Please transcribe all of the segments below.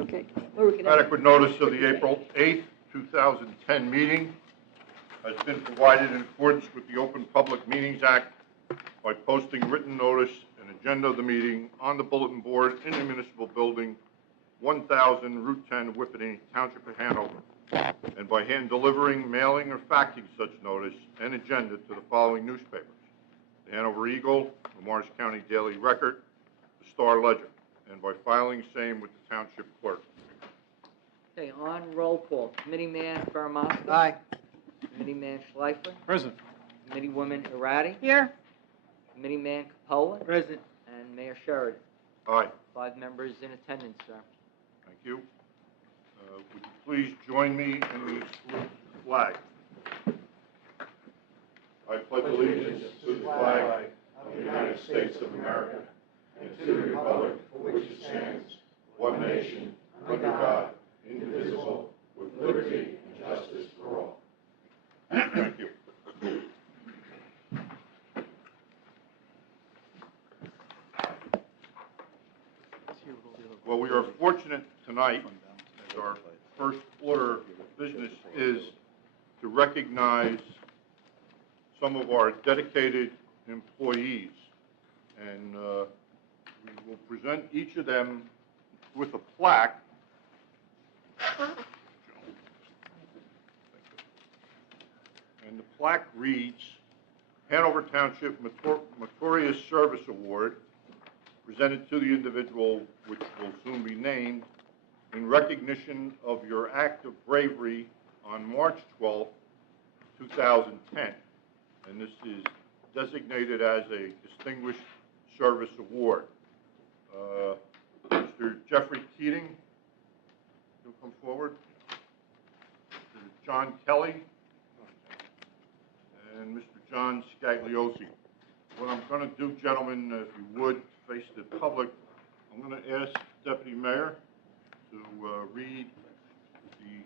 Okay. Or we can have- Adequate notice of the April 8th, 2010 meeting has been provided in accordance with the Open Public Meetings Act by posting written notice and agenda of the meeting on the bulletin board in the municipal building, 1000 Route 10, Whippany, Township of Hanover, and by hand delivering, mailing, or faxing such notice and agenda to the following newspapers: the Hanover Eagle, the Morris County Daily Record, the Star Ledger, and by filing same with the Township Clerk. Okay, on roll call. Committeeman Faramowski. Aye. Committeeman Schleifer. Present. Committeewoman Arati. Here. Committeeman Capola. Present. And Mayor Sheridan. Aye. 5 members in attendance, sir. Thank you. Would you please join me in the salute to the flag? I pledge allegiance to the flag of the United States of America and to the republic for which it stands, one nation, under God, indivisible, with liberty and justice for all. Thank you. Well, we are fortunate tonight, as our first order of business is to recognize some of our dedicated employees. And we will present each of them with a plaque. And the plaque reads, Hanover Township Meritorious Service Award, presented to the individual which will soon be named, in recognition of your act of bravery on March 12, 2010. And this is designated as a Distinguished Service Award. Mr. Jeffrey Keating, you'll come forward. Mr. John Kelly, and Mr. John Scagliosi. What I'm going to do, gentlemen, if you would, face the public, I'm going to ask Deputy Mayor to read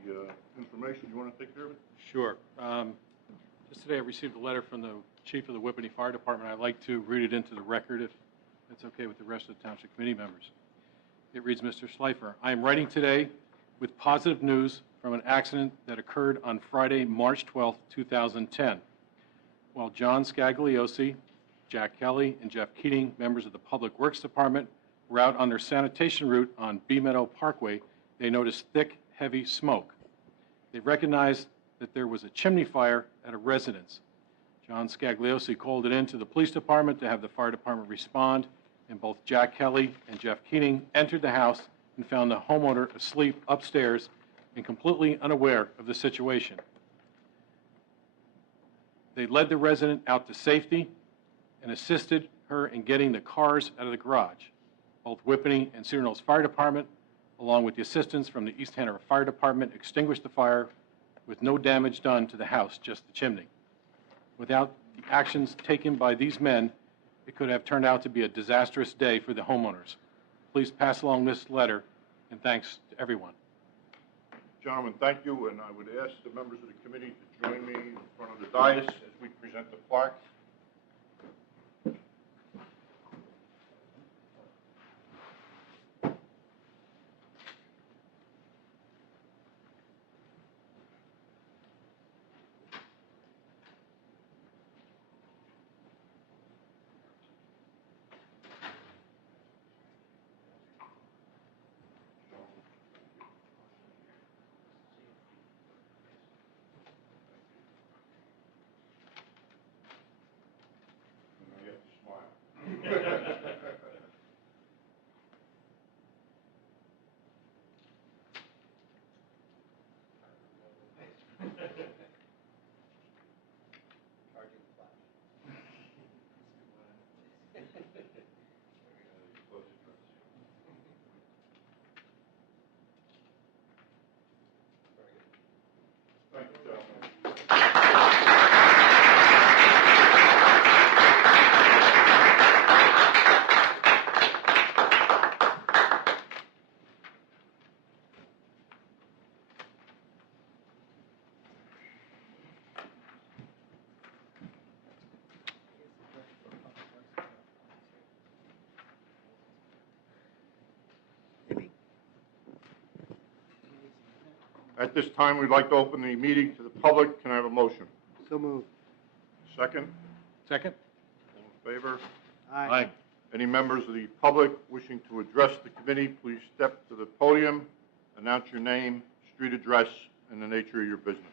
the information. You want to take care of it? Sure. Just today I received a letter from the Chief of the Whippany Fire Department. I'd like to read it into the record if that's okay with the rest of the Township Committee members. It reads, Mr. Schleifer, I am writing today with positive news from an accident that occurred on Friday, March 12, 2010. While John Scagliosi, Jack Kelly, and Jeff Keating, members of the Public Works Department, were out on their sanitation route on Bee Meadow Parkway, they noticed thick, heavy smoke. They recognized that there was a chimney fire at a residence. John Scagliosi called it in to the police department to have the fire department respond, and both Jack Kelly and Jeff Keating entered the house and found the homeowner asleep upstairs and completely unaware of the situation. They led the resident out to safety and assisted her in getting the cars out of the garage. Both Whippany and Cedar Knolls Fire Department, along with the assistance from the East Hanover Fire Department, extinguished the fire with no damage done to the house, just the chimney. Without the actions taken by these men, it could have turned out to be a disastrous day for the homeowners. Please pass along this letter, and thanks to everyone. Gentlemen, thank you, and I would ask the members of the committee to join me in front of the dais as we present the plaque. At this time, we'd like to open the meeting to the public. Can I have a motion? So moved. Second? Second? All in favor? Aye. Any members of the public wishing to address the committee, please step to the podium, announce your name, street address, and the nature of your business.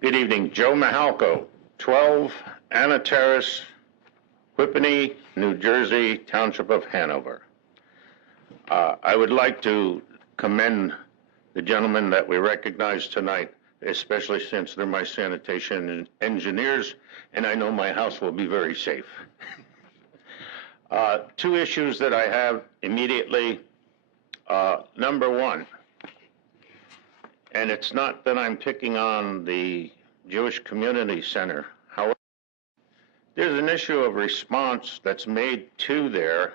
Good evening. Joe Mahalko, 12 Anna Terrace, Whippany, New Jersey, Township of Hanover. I would like to commend the gentlemen that we recognize tonight, especially since they're my sanitation engineers, and I know my house will be very safe. Two issues that I have immediately. Number one, and it's not that I'm picking on the Jewish Community Center. However, there's an issue of response that's made to there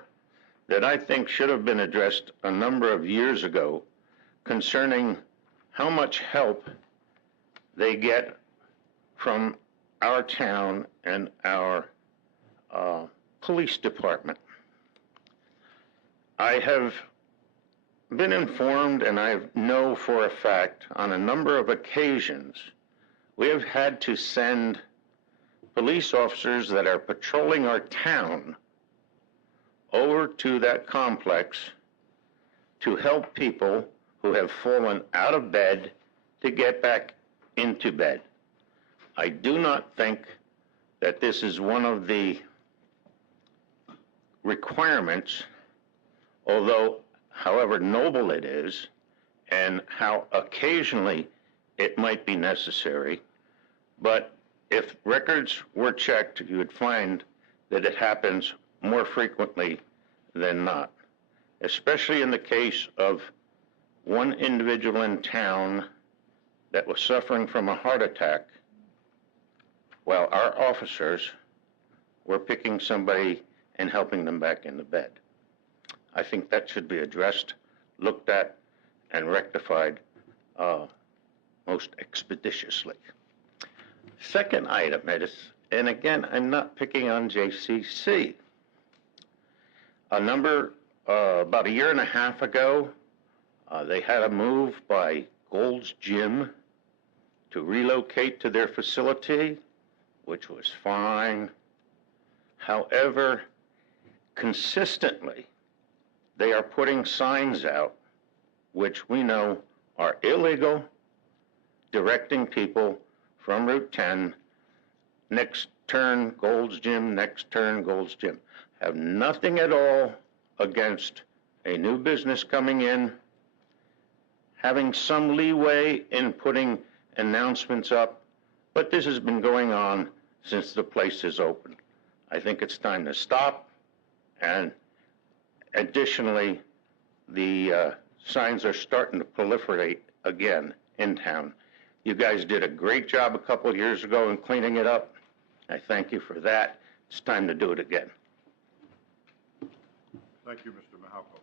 that I think should have been addressed a number of years ago concerning how much help they get from our town and our police department. I have been informed, and I know for a fact, on a number of occasions, we have had to send police officers that are patrolling our town over to that complex to help people who have fallen out of bed to get back into bed. I do not think that this is one of the requirements, although however noble it is, and how occasionally it might be necessary, but if records were checked, you would find that it happens more frequently than not, especially in the case of one individual in town that was suffering from a heart attack while our officers were picking somebody and helping them back into bed. I think that should be addressed, looked at, and rectified most expeditiously. Second item is, and again, I'm not picking on JCC. About a year and a half ago, they had a move by Gold's Gym to relocate to their facility, which was fine. However, consistently, they are putting signs out, which we know are illegal, directing people from Route 10, next turn Gold's Gym, next turn Gold's Gym. Have nothing at all against a new business coming in, having some leeway in putting announcements up, but this has been going on since the place is open. I think it's time to stop, and additionally, the signs are starting to proliferate again in town. You guys did a great job a couple of years ago in cleaning it up. I thank you for that. It's time to do it again. Thank you, Mr. Mahalko.